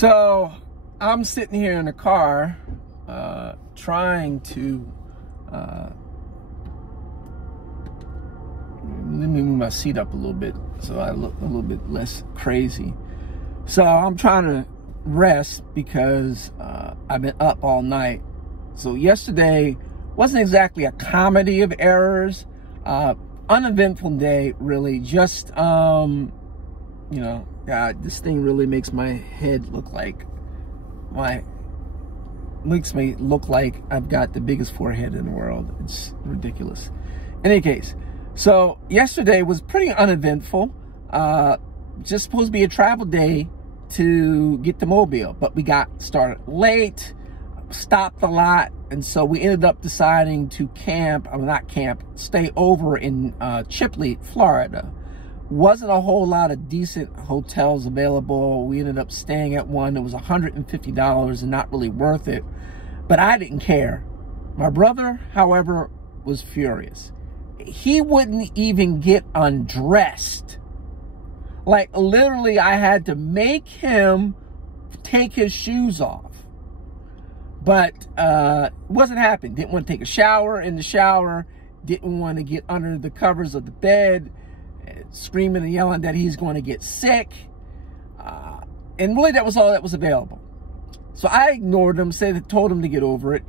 So I'm sitting here in the car trying to let me move my seat up a little bit so I look a little bit less crazy. So I'm trying to rest because I've been up all night. So yesterday wasn't exactly a comedy of errors, uneventful day really. Just you know, God, this thing really makes my head look like makes me look like I've got the biggest forehead in the world. It's ridiculous. In any case, so yesterday was pretty uneventful. Just supposed to be a travel day to get to Mobile, but we got started late, stopped a lot, and so we ended up deciding to stay over in Chipley, Florida. Wasn't a whole lot of decent hotels available. We ended up staying at one that was $150 and not really worth it, but I didn't care. My brother, however, was furious. He wouldn't even get undressed. Like, literally, I had to make him take his shoes off. But it wasn't happening. Didn't want to take a shower in the shower. Didn't want to get under the covers of the bed, screaming and yelling that he's going to get sick. And really, that was all that was available. So I ignored him, told him to get over it.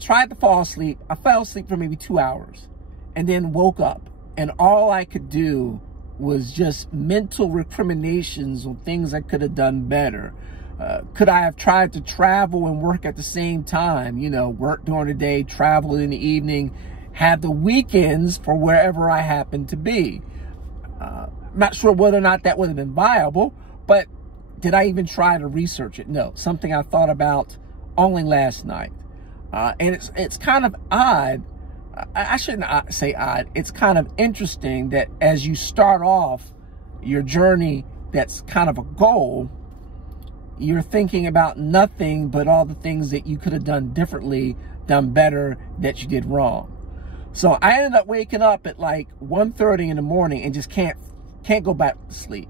Tried to fall asleep. I fell asleep for maybe 2 hours and then woke up. And all I could do was just mental recriminations on things I could have done better. Could I have tried to travel and work at the same time? You know, work during the day, travel in the evening, have the weekends for wherever I happen to be. I'm not sure whether or not that would have been viable, but did I even try to research it? No, something I thought about only last night. And it's kind of odd. I shouldn't say odd. It's kind of interesting that as you start off your journey that's kind of a goal, you're thinking about nothing but all the things that you could have done differently, done better, that you did wrong. So I ended up waking up at like 1:30 in the morning and just can't go back to sleep.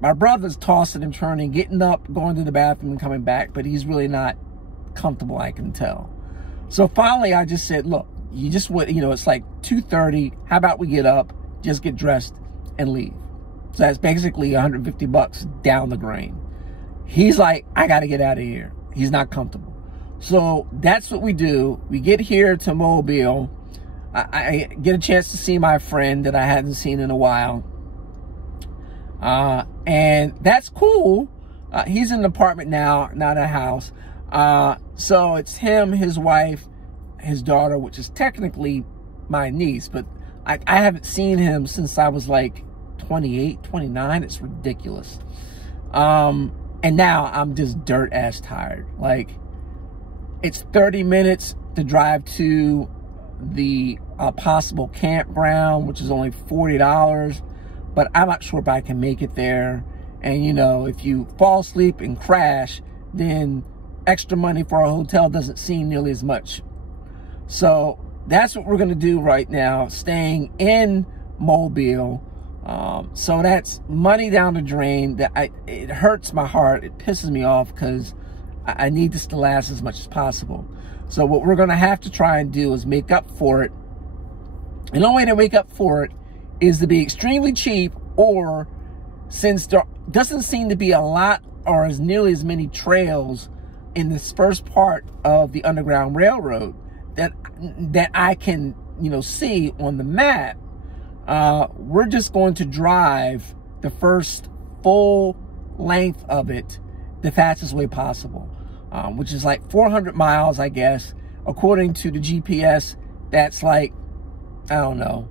My brother's tossing and turning, getting up, going to the bathroom and coming back, but he's really not comfortable, I can tell. So finally I just said, look, you just would, you know, it's like 2:30. How about we get up, just get dressed and leave? So that's basically $150 down the drain. He's like, I got to get out of here. He's not comfortable. So that's what we do. We get here to Mobile. I get a chance to see my friend that I hadn't seen in a while. And that's cool. He's in an apartment now, not a house. So it's him, his wife, his daughter, which is technically my niece, but I haven't seen him since I was like 28, 29. It's ridiculous. And now I'm just dirt ass tired. Like, it's 30 minutes to drive to the possible campground, which is only $40, but I'm not sure if I can make it there. And you know, if you fall asleep and crash, then extra money for a hotel doesn't seem nearly as much. So that's what we're going to do right now, staying in Mobile. So that's money down the drain. It hurts my heart. It pisses me off because I need this to last as much as possible. So what we're going to have to try and do is make up for it. And the only way to make up for it is to be extremely cheap, or since there doesn't seem to be a lot or as nearly as many trails in this first part of the Underground Railroad that I can, you know, see on the map, we're just going to drive the first full length of it the fastest way possible, which is like 400 miles, I guess. According to the GPS, that's like, I don't know,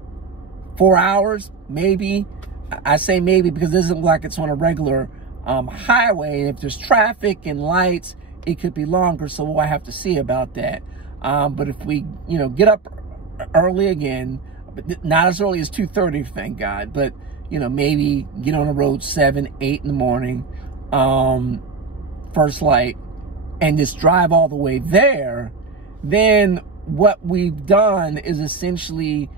4 hours, maybe. I say maybe because it doesn't look like it's on a regular highway. And if there's traffic and lights, it could be longer, so we'll have to see about that. But if we, you know, get up early again, but not as early as 2:30, thank God, but, you know, maybe get on the road 7, 8 in the morning, first light, and just drive all the way there, then what we've done is essentially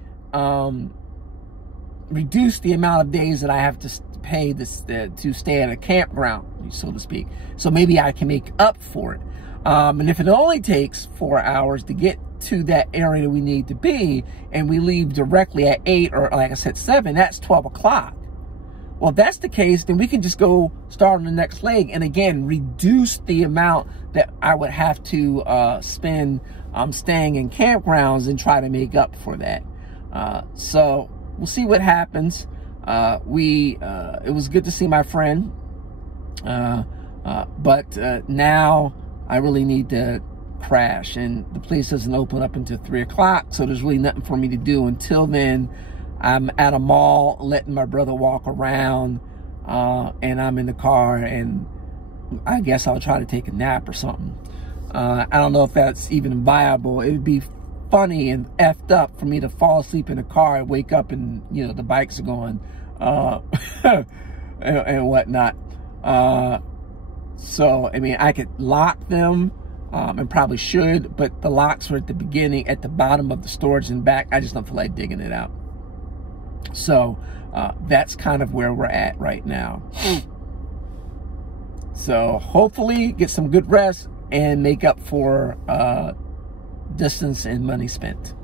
reduce the amount of days that I have to pay this to stay at a campground, so to speak. So maybe I can make up for it. And if it only takes 4 hours to get to that area we need to be, and we leave directly at 8 or, like I said, 7, that's 12 o'clock. Well, if that's the case, then we can just go start on the next leg, and again, reduce the amount that I would have to spend staying in campgrounds and try to make up for that. So we'll see what happens. It was good to see my friend, but now I really need to crash, and the place doesn't open up until 3 o'clock, so there's really nothing for me to do until then. I'm at a mall letting my brother walk around, and I'm in the car, and I guess I'll try to take a nap or something. I don't know if that's even viable. It would be funny and effed up for me to fall asleep in the car and wake up and, you know, the bikes are going and whatnot. So, I mean, I could lock them, and probably should, but the locks were at the beginning, at the bottom of the storage and back. I just don't feel like digging it out. So that's kind of where we're at right now. So hopefully get some good rest and make up for distance and money spent.